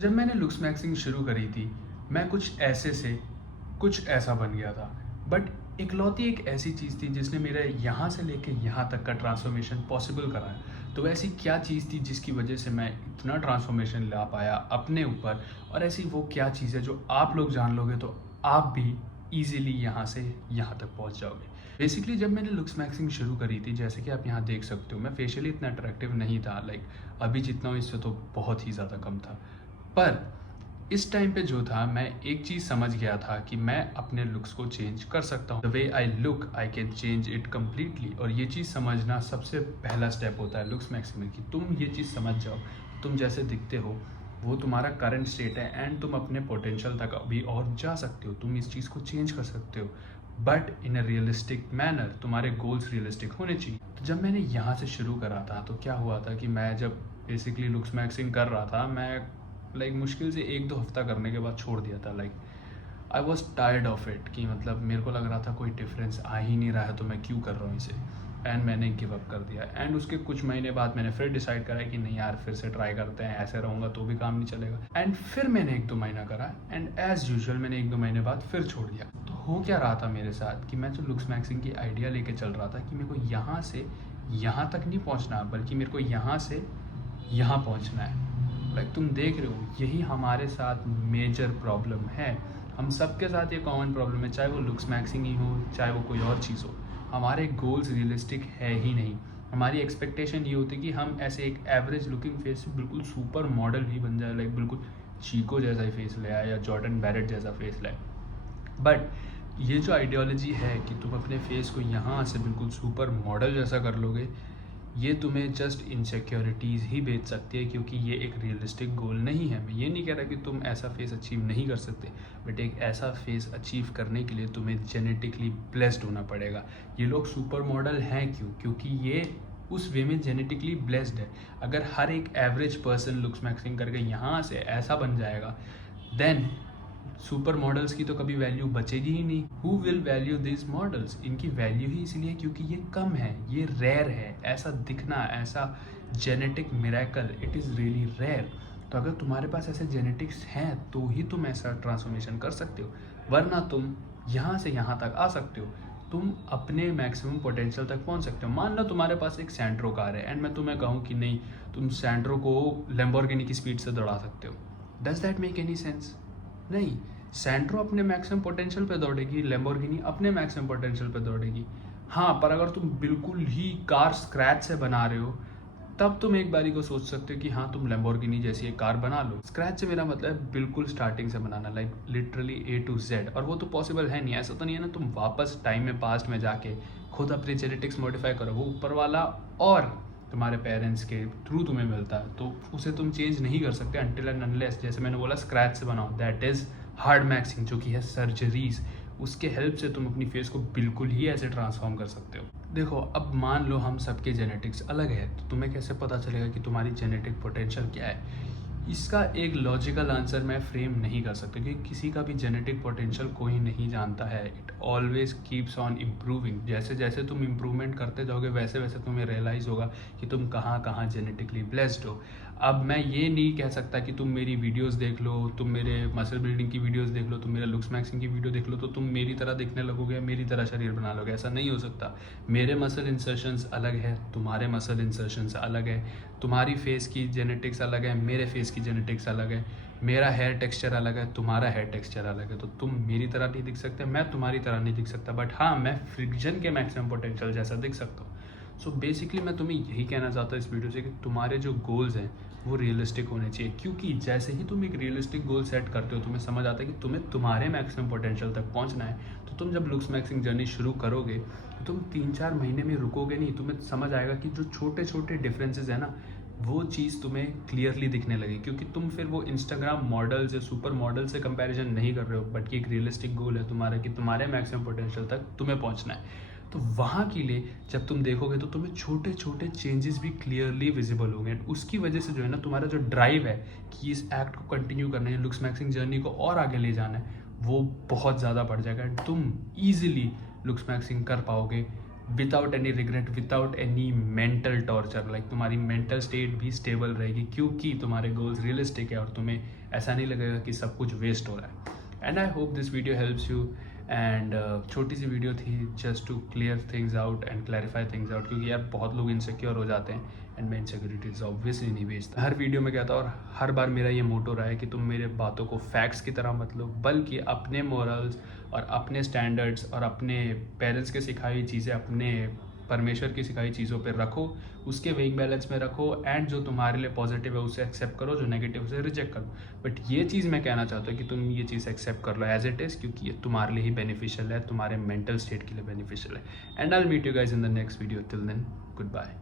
जब मैंने looks maxing शुरू करी थी, मैं कुछ ऐसे से कुछ ऐसा बन गया था। बट इकलौती एक ऐसी चीज़ थी जिसने मेरा यहाँ से लेके यहाँ तक का ट्रांसफॉर्मेशन पॉसिबल कराया। तो ऐसी क्या चीज़ थी जिसकी वजह से मैं इतना ट्रांसफॉर्मेशन ला पाया अपने ऊपर, और ऐसी वो क्या चीज़ है जो आप लोग जान लोगे तो आप भी ईज़िली यहाँ से यहाँ तक पहुँच जाओगे। बेसिकली जब मैंने लुक्स मैक्सिंग शुरू करी थी, जैसे कि आप यहाँ देख सकते हो, मैं फेशियली इतना अट्रैक्टिव नहीं था, लाइक अभी जितना हूँ इससे तो बहुत ही ज़्यादा कम था। पर इस टाइम पे जो था, मैं एक चीज़ समझ गया था कि मैं अपने लुक्स को चेंज कर सकता हूँ। The way I look I can change it completely. और ये चीज़ समझना सबसे पहला स्टेप होता है लुक्स मैक्सिमम की। तुम ये चीज़ समझ जाओ, तुम जैसे दिखते हो वो तुम्हारा करंट स्टेट है, एंड तुम अपने पोटेंशियल तक अभी और जा सकते हो। तुम इस चीज़ को चेंज कर सकते हो, but in a realistic manner. तुम्हारे गोल्स रियलिस्टिक होने चाहिए। तो जब मैंने यहाँ से शुरू करा था तो क्या हुआ था कि मैं जब बेसिकली लुक्स मैक्सिंग कर रहा था, मैं लाइक मुश्किल से 1-2 हफ्ता करने के बाद छोड़ दिया था। Like I was tired of it, कि मतलब मेरे को लग रहा था कोई डिफरेंस आ ही नहीं रहा है, तो मैं क्यों कर रहा हूँ इसे। एंड मैंने गिव अप कर दिया। एंड उसके कुछ महीने बाद मैंने फिर डिसाइड करा कि नहीं यार, फिर से ट्राई करते हैं, ऐसे रहूँगा तो भी काम नहीं चलेगा। एंड फिर मैंने 1-2 महीना करा, एंड एज यूजुअल मैंने 1-2 महीने बाद फिर छोड़ दिया। तो हो क्या रहा था मेरे साथ कि मैं जो लुक्स मैक्सिंग की आइडिया लेके चल रहा था कि मेरे को यहाँ से यहाँ तक नहीं पहुँचना, बल्कि मेरे को यहाँ से यहाँ पहुँचना है। लाइक तुम देख रहे हो, यही हमारे साथ मेजर प्रॉब्लम है। हम सबके साथ ये कॉमन प्रॉब्लम है, चाहे वो लुक्स मैक्सिंग ही हो, चाहे वो कोई और चीज़ हो। हमारे गोल्स रियलिस्टिक है ही नहीं। हमारी एक्सपेक्टेशन ये होती है कि हम ऐसे एक एवरेज लुकिंग फेस से बिल्कुल सुपर मॉडल ही बन जाए, लाइक बिल्कुल चीको जैसा ही फेस ले आए या जॉर्डन बैरेट जैसा फेस लाए। बट ये जो आइडियोलॉजी है कि तुम अपने फेस को यहाँ से बिल्कुल सुपर मॉडल जैसा कर लोगे, ये तुम्हें जस्ट इनसिक्योरिटीज़ ही बेच सकती है, क्योंकि ये एक रियलिस्टिक गोल नहीं है। मैं ये नहीं कह रहा कि तुम ऐसा फेस अचीव नहीं कर सकते, बट एक ऐसा फेस अचीव करने के लिए तुम्हें जेनेटिकली ब्लेस्ड होना पड़ेगा। ये लोग सुपर मॉडल हैं क्यों? क्योंकि ये उस वे में जेनेटिकली ब्लेस्ड है। अगर हर एक एवरेज पर्सन लुक्स मैक्सिंग करके यहाँ से ऐसा बन जाएगा, देन सुपर मॉडल्स की तो कभी वैल्यू बचेगी ही नहीं। Who will value this models? इनकी वैल्यू ही इसलिए क्योंकि ये कम है, ये रेयर है। ऐसा दिखना, ऐसा genetic miracle, it is really rare. तो अगर तुम्हारे पास ऐसे जेनेटिक्स हैं तो ही तुम ऐसा ट्रांसफॉर्मेशन कर सकते हो, वरना तुम यहाँ से यहाँ तक आ सकते हो। तुम अपने मैक्सिमम पोटेंशियल तक पहुँच सकते हो। मान लो तुम्हारे पास एक सैंट्रो कार है, एंड मैं तुम्हें कहूँ कि नहीं, तुम सैंट्रो को लैम्बोर्गिनी की स्पीड से दौड़ा सकते हो। Does that make any sense? नहीं। सैंट्रो अपने मैक्सिमम पोटेंशियल पे दौड़ेगी, लैम्बोर्गिनी अपने मैक्सिमम पोटेंशियल पे दौड़ेगी। हाँ, पर अगर तुम बिल्कुल ही कार स्क्रैच से बना रहे हो, तब तुम एक बारी को सोच सकते हो कि हाँ, तुम लैम्बोर्गिनी जैसी एक कार बना लो। स्क्रैच से मेरा मतलब है बिल्कुल स्टार्टिंग से बनाना, like literally A to Z। और वो तो पॉसिबल है नहीं। ऐसा तो नहीं है ना तुम वापस टाइम में पास्ट में जाके खुद अपनी जेनेटिक्स मॉडिफाई करो। वो ऊपर वाला और तुम्हारे पेरेंट्स के थ्रू तुम्हें मिलता है, तो उसे तुम चेंज नहीं कर सकते अनटिल एंड अनलेस, जैसे मैंने बोला, स्क्रैच से बनाओ। दैट इज़ हार्ड मैक्सिंग, जो कि है सर्जरीज। उसके हेल्प से तुम अपनी फेस को बिल्कुल ही ऐसे ट्रांसफॉर्म कर सकते हो। देखो, अब मान लो हम सबके जेनेटिक्स अलग है, तो तुम्हें कैसे पता चलेगा कि तुम्हारी जेनेटिक पोटेंशियल क्या है? इसका एक लॉजिकल आंसर मैं फ्रेम नहीं कर सकता, क्योंकि किसी का भी जेनेटिक पोटेंशियल कोई नहीं जानता है। It always keeps on improving. जैसे जैसे तुम इम्प्रूवमेंट करते जाओगे, वैसे वैसे तुम्हें रियलाइज़ होगा कि तुम कहाँ कहाँ जेनेटिकली ब्लेस्ड हो। अब मैं ये नहीं कह सकता कि तुम मेरी वीडियोस देख लो, तुम मेरे मसल बिल्डिंग की वीडियोस देख लो, तुम मेरे लुक्स मैक्सिंग की वीडियो देख लो तो तुम मेरी तरह दिखने लगोगे, मेरी तरह शरीर बना लोगे। ऐसा नहीं हो सकता। मेरे मसल इंसर्शंस अलग है, तुम्हारे मसल इंसर्शंस अलग है, तुम्हारी फेस की जेनेटिक्स अलग है, मेरे फेस की जेनेटिक्स अलग है, मेरा हेयर टेक्सचर अलग है, तुम्हारा हेयर टेक्सचर अलग है। तो तुम मेरी तरह नहीं दिख सकते, मैं तुम्हारी तरह नहीं दिख सकता, बट हाँ, मैं फ्रिक्शन के मैक्सिमम पोटेंशियल जैसा दिख सकता हूँ। सो बेसिकली मैं तुम्हें यही कहना चाहता हूँ इस वीडियो से कि तुम्हारे जो गोल्स हैं वो रियलिस्टिक होने चाहिए, क्योंकि जैसे ही तुम एक रियलिस्टिक गोल सेट करते हो, तुम्हें समझ आता है कि तुम्हें तुम्हारे मैक्सिमम पोटेंशियल तक पहुंचना है। तो तुम जब लुक्स मैक्सिंग जर्नी शुरू करोगे तो तुम 3-4 महीने में रुकोगे नहीं। तुम्हें समझ आएगा कि जो छोटे छोटे डिफरेंसेस है ना, वो चीज़ तुम्हें क्लियरली दिखने लगी, क्योंकि तुम फिर वो इंस्टाग्राम मॉडल्स या सुपर मॉडल से कंपैरिजन नहीं कर रहे हो, बट कि एक रियलिस्टिक गोल है तुम्हारा कि तुम्हारे मैक्सिमम पोटेंशियल तक तुम्हें पहुंचना है। तो वहाँ के लिए जब तुम देखोगे तो तुम्हें छोटे छोटे चेंजेस भी क्लियरली विजिबल होंगे। उसकी वजह से जो है ना, तुम्हारा जो ड्राइव है कि इस एक्ट को कंटिन्यू करना है, लुक्स मैक्सिंग जर्नी को और आगे ले जाना है, वो बहुत ज़्यादा बढ़ जाएगा। तुम ईजिली लुक्स मैक्सिंग कर पाओगे without any regret, without any mental torture. Like तुम्हारी मेंटल स्टेट भी स्टेबल रहेगी क्योंकि तुम्हारे गोल्स रियलिस्टिक है और तुम्हें ऐसा नहीं लगेगा कि सब कुछ वेस्ट हो रहा है। And I hope this video helps you. And छोटी सी वीडियो थी just to clear things out and clarify things out, क्योंकि यार बहुत लोग इनसिक्योर हो जाते हैं एंड मैं इनसिक्योरिटीज ऑब्वियसली नहीं भेजता। हर वीडियो में कहता और हर बार मेरा ये मोटो रहा है कि तुम मेरे बातों को फैक्ट्स की तरह मत लो, बल्कि अपने मोरल्स और अपने स्टैंडर्ड्स और अपने पेरेंट्स के सिखाई हुई चीज़ें, अपने परमेश्वर की सिखाई चीज़ों पे रखो, उसके वेइंग बैलेंस में रखो। एंड जो तुम्हारे लिए पॉजिटिव है उसे एक्सेप्ट करो, जो नेगेटिव उसे रिजेक्ट करो। बट ये चीज़ मैं कहना चाहता हूँ कि तुम ये चीज़ एक्सेप्ट कर लो एज इट इज़, क्योंकि ये तुम्हारे लिए ही बेनिफिशियल है, तुम्हारे मेंटल स्टेट के लिए बेनिफिशियल है। And I will meet you guys in the next video. Till then, good bye.